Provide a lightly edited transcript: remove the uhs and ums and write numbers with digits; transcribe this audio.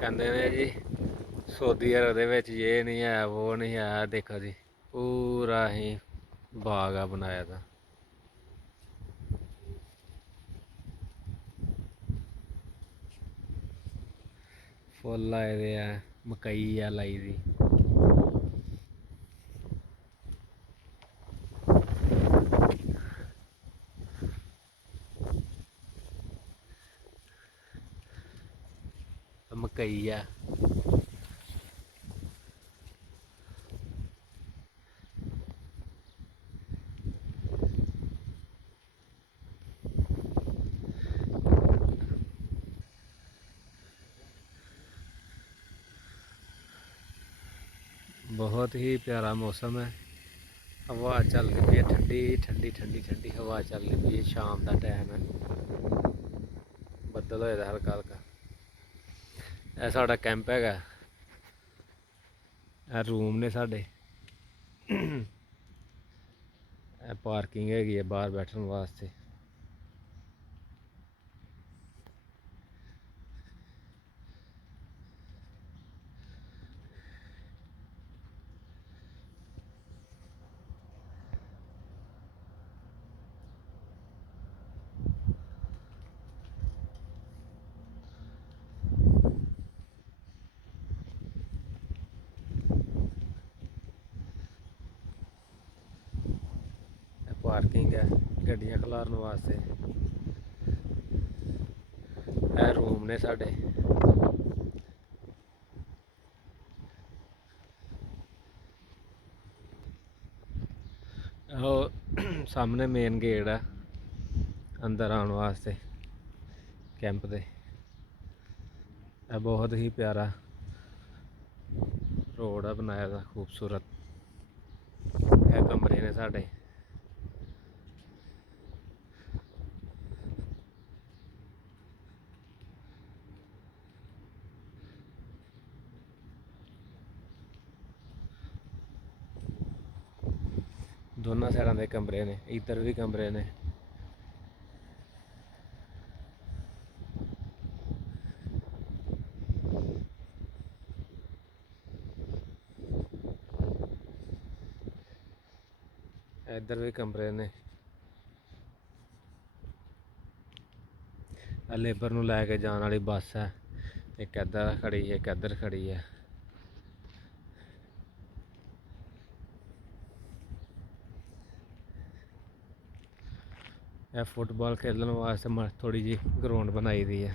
ਕਹਿੰਦੇ ਨੇ ਜੀ सऊदी अरब ਦੇ ਵਿੱਚ ਇਹ ਨਹੀਂ ਹੈ ਉਹ ਨਹੀਂ ਹੈ। ਦੇਖੋ ਜੀ ਪੂਰਾ ਹੀ ਬਾਗ ਆ ਬਣਾਇਆ ਤਾਂ ਫੁੱਲ ਲਾਏ ਦੇ ਆ ਮਕਈ ਆ ਲਾਈ ਦੀ ਮਕਈ ਆ बहुत ही प्यारा मौसम है। हवा चल रही है ठंडी ठंडी ठंडी ठंडी हवा चल रही है। शाम का टाइम है बदल होया हल्का हल्का। यह साड़ा कैंप है रूम ने साढ़े पार्किंग है बाहर बैठने वास्ते। पार्किंग है गड्डियां खलारन वास्ते। यह रूम ने साढ़े सामने मेन गेट है अंदर आने वास्ते कैंप दे। बहुत ही प्यारा रोड है बनाया था खूबसूरत। यह कमरे ने साढ़े दोनों साइडों के कमरे ने इधर भी कमरे ने। इधर भी कमरे ने। लेबर नूं लैके जाने वाली बस है एक इधर खड़ी है एक इधर खड़ी है। यह फुटबॉल खेलने वास्ते थोड़ी जी ग्राउंड बनाई दी है।